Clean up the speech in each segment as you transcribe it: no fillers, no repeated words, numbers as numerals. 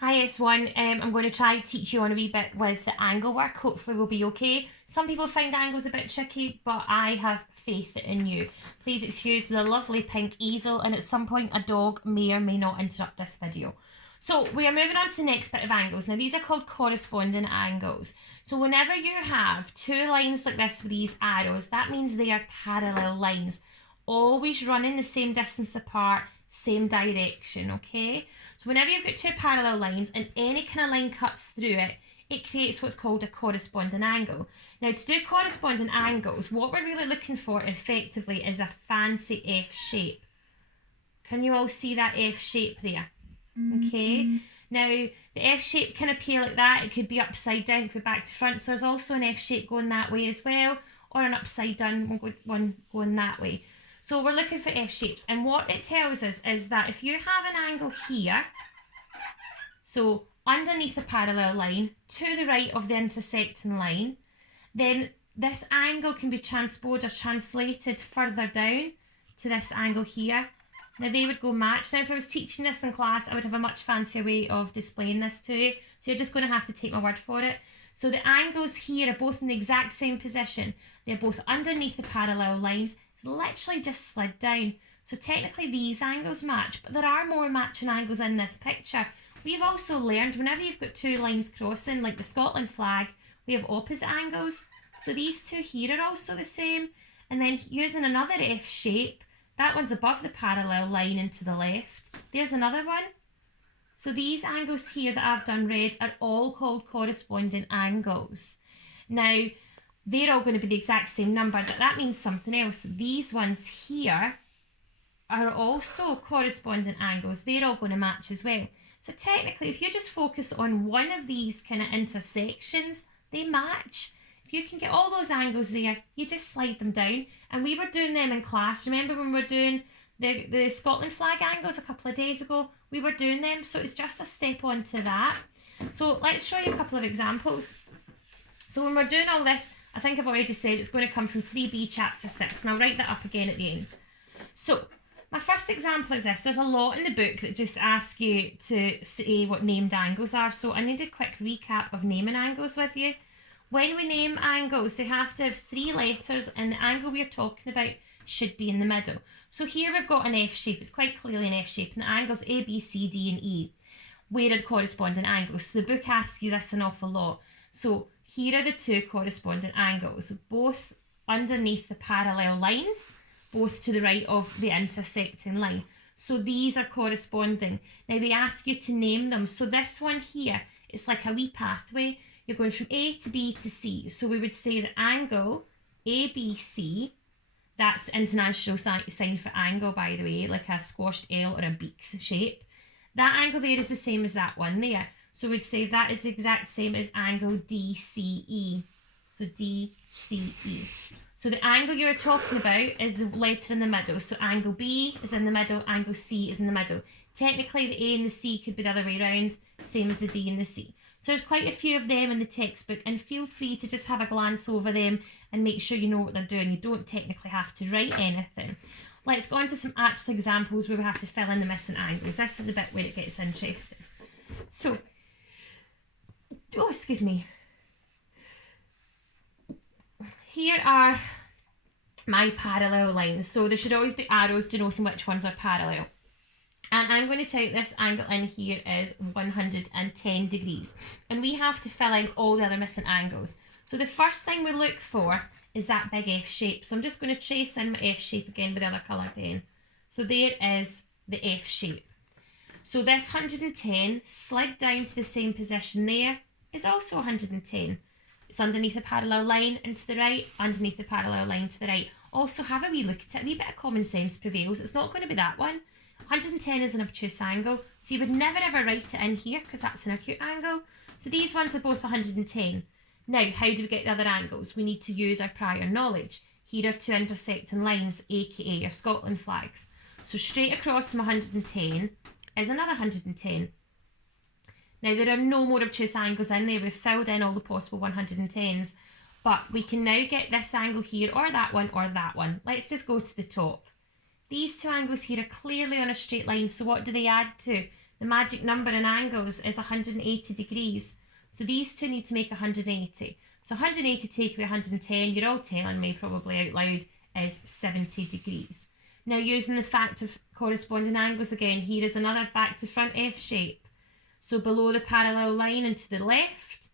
Hi S1, I'm going to try to teach you on a wee bit with the angle work. Hopefully we'll be okay. Some people find angles a bit tricky, but I have faith in you. Please excuse the lovely pink easel, and at some point a dog may or may not interrupt this video. So we are moving on to the next bit of angles. Now these are called corresponding angles. So whenever you have two lines like this with these arrows, that means they are parallel lines. Always running the same distance apart, same direction, okay? So whenever you've got two parallel lines and any kind of line cuts through it, it creates what's called a corresponding angle. Now to do corresponding angles, what we're really looking for effectively is a fancy F shape. Can you all see that F shape there? Okay. Now the F shape can appear like that. It could be upside down, it could be back to front. So there's also an F shape going that way as well, or an upside down one going that way. So we're looking for F shapes, and what it tells us is that if you have an angle here, so underneath a parallel line to the right of the intersecting line, then this angle can be transposed or translated further down to this angle here. Now they would go match. Now if I was teaching this in class, I would have a much fancier way of displaying this to you. So you're just going to have to take my word for it. So the angles here are both in the exact same position. They're both underneath the parallel lines. It's literally just slid down. So technically these angles match, but there are more matching angles in this picture. We've also learned whenever you've got two lines crossing, like the Scotland flag, we have opposite angles. So these two here are also the same. And then using another F shape, that one's above the parallel line and to the left. There's another one. So these angles here that I've done red are all called corresponding angles. Now, they're all going to be the exact same number, but that means something else. These ones here are also corresponding angles. They're all going to match as well. So technically, if you just focus on one of these kind of intersections, they match. If you can get all those angles there, you just slide them down. And we were doing them in class. Remember when we were doing the Scotland flag angles a couple of days ago? We were doing them, so it's just a step on to that. So let's show you a couple of examples. So when we're doing all this, I think I've already said it's going to come from 3B chapter 6, and I'll write that up again at the end. So my first example is this. There's a lot in the book that just ask you to say what named angles are, so I need a quick recap of naming angles with you. When we name angles, they have to have three letters, and the angle we're talking about should be in the middle. So here we've got an F shape. It's quite clearly an F shape, and the angles A, B, C, D, and E. Where are the corresponding angles? So the book asks you this an awful lot. So here are the two corresponding angles, both underneath the parallel lines, both to the right of the intersecting line. So these are corresponding. Now they ask you to name them. So this one here, it's like a wee pathway. You're going from A to B to C. So we would say the angle ABC, that's international sign for angle, by the way, like a squashed L or a beak shape. That angle there is the same as that one there. So we'd say that is the exact same as angle DCE. So DCE. So the angle you're talking about is the letter in the middle. So angle B is in the middle, angle C is in the middle. Technically the A and the C could be the other way around, same as the D and the C. So there's quite a few of them in the textbook, and feel free to just have a glance over them and make sure you know what they're doing. You don't technically have to write anything. Let's go on to some actual examples where we have to fill in the missing angles. This is a bit where it gets interesting. So, oh, excuse me. Here are my parallel lines. So there should always be arrows denoting which ones are parallel. And I'm going to tell you this angle in here is 110 degrees. And we have to fill in all the other missing angles. So the first thing we look for is that big F shape. So I'm just going to trace in my F shape again with the other colour pen. So there is the F shape. So this 110 slid down to the same position there is also 110. It's underneath a parallel line and to the right, underneath the parallel line to the right. Also have a wee look at it, a wee bit of common sense prevails. It's not going to be that one. 110 is an obtuse angle, so you would never ever write it in here because that's an acute angle. So these ones are both 110. Now, how do we get the other angles? We need to use our prior knowledge. Here are two intersecting lines, aka our Scotland flags. So straight across from 110 is another 110. Now, there are no more obtuse angles in there. We've filled in all the possible 110s, but we can now get this angle here, or that one, or that one. Let's just go to the top. These two angles here are clearly on a straight line, so what do they add to? The magic number in angles is 180 degrees. So these two need to make 180. So 180 take away 110, you're all telling me probably out loud, is 70 degrees. Now using the fact of corresponding angles again, here is another back to front F shape. So below the parallel line and to the left,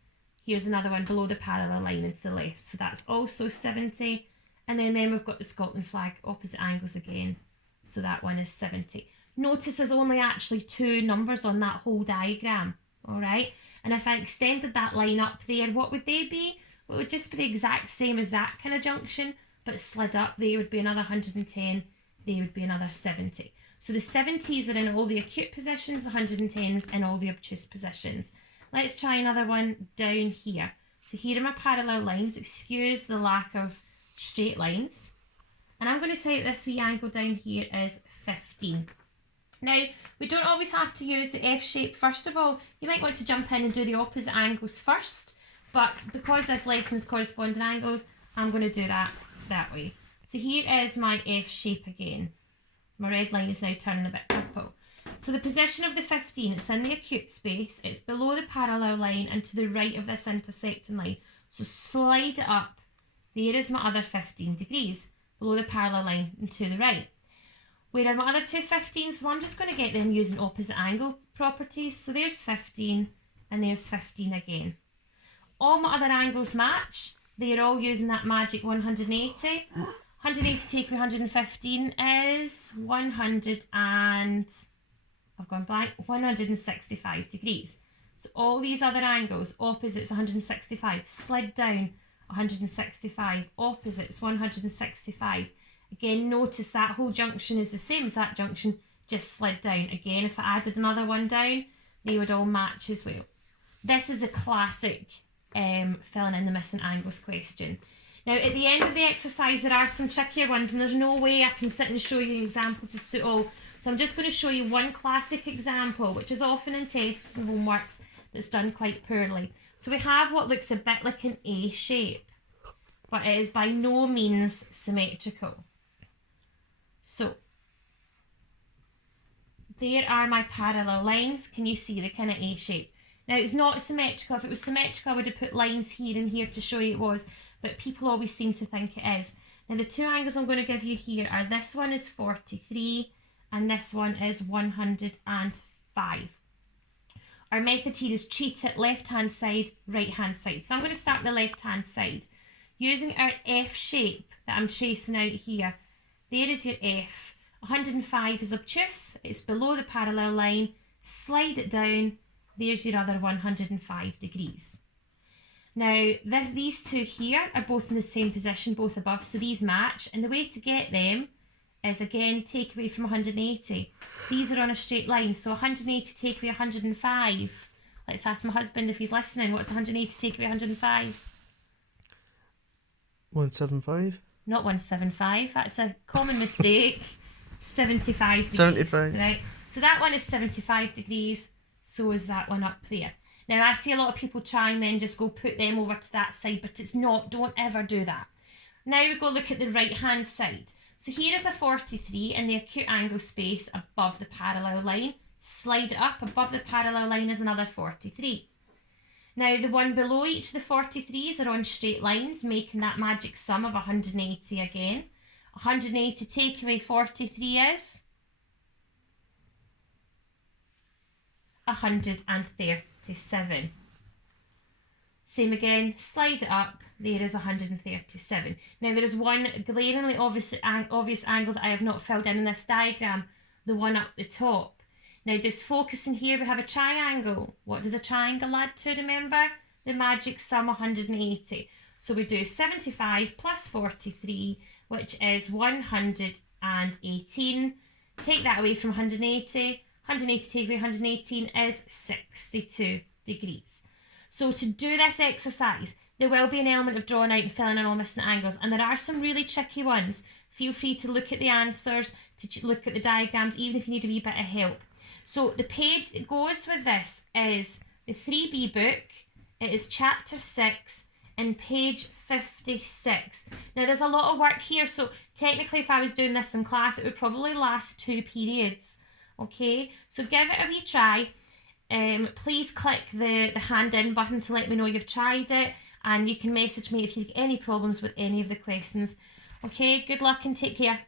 here's another one below the parallel line and to the left. So that's also 70. And then we've got the Scotland flag, opposite angles again. So that one is 70. Notice there's only actually 2 numbers on that whole diagram, all right? And if I extended that line up there, what would they be? Well, it would just be the exact same as that kind of junction, but slid up. There would be another 110, there would be another 70. So the 70s are in all the acute positions, 110s in all the obtuse positions. Let's try another one down here. So here are my parallel lines. Excuse the lack of straight lines. And I'm going to take this wee angle down here as 15. Now, we don't always have to use the F shape first of all. You might want to jump in and do the opposite angles first, but because this lesson is corresponding angles, I'm going to do that way. So here is my F shape again. My red line is now turning a bit purple. So the position of the 15, it's in the acute space, it's below the parallel line and to the right of this intersecting line. So slide it up. There is my other 15 degrees, below the parallel line and to the right. Where are my other 2 15s? Well, I'm just going to get them using opposite angle properties. So there's 15 and there's 15 again. All my other angles match. They're all using that magic 180. 180 take away 115 is 100 and... I've gone blank. 165 degrees. So all these other angles, opposites 165, slid down 165, opposites 165. Again, notice that whole junction is the same as that junction, just slid down. Again, if I added another one down, they would all match as well. This is a classic filling in the missing angles question. Now, at the end of the exercise, there are some trickier ones, and there's no way I can sit and show you an example to suit all. So I'm just going to show you one classic example, which is often in tests and homeworks, that's done quite poorly. So we have what looks a bit like an A shape, but it is by no means symmetrical. So there are my parallel lines. Can you see the kind of A shape? Now it's not symmetrical. If it was symmetrical, I would have put lines here and here to show you it was, but people always seem to think it is. Now the 2 angles I'm going to give you here are, this one is 43 and this one is 105. Our method here is cheat it, left hand side, right hand side. So I'm going to start the left hand side. Using our F shape that I'm tracing out here, there is your F. 105 is obtuse, it's below the parallel line, slide it down, there's your other 105 degrees. Now, these 2 here are both in the same position, both above, so these match, and the way to get them is, again, take away from 180. These are on a straight line, so 180 take away 105. Let's ask my husband if he's listening. What's 180 take away 105? 175? Not 175, that's a common mistake. 75 degrees. 75. Right, so that one is 75 degrees, so is that one up there. Now I see a lot of people try and then just go put them over to that side, but it's not, don't ever do that. Now we go look at the right hand side. So here is a 43 in the acute angle space above the parallel line. Slide it up, above the parallel line is another 43. Now the one below each of the 43s are on straight lines, making that magic sum of 180 again. 180 take away 43 is 137. Same again, slide it up, there is 137. Now there is one glaringly obvious angle that I have not filled in this diagram, the one up the top. Now just focusing here, we have a triangle. What does a triangle add to, remember? The magic sum 180. So we do 75 plus 43, which is 118. Take that away from 180. 180 take away 118 is 62 degrees. So to do this exercise, there will be an element of drawing out and filling in all missing angles, and there are some really tricky ones. Feel free to look at the answers, to look at the diagrams, even if you need a wee bit of help. So the page that goes with this is the 3B book. It is chapter 6 and page 56. Now there's a lot of work here, so technically if I was doing this in class, it would probably last 2 periods. Okay, so give it a wee try. Please click the hand in button to let me know you've tried it, and you can message me if you've any problems with any of the questions. Okay, good luck and take care.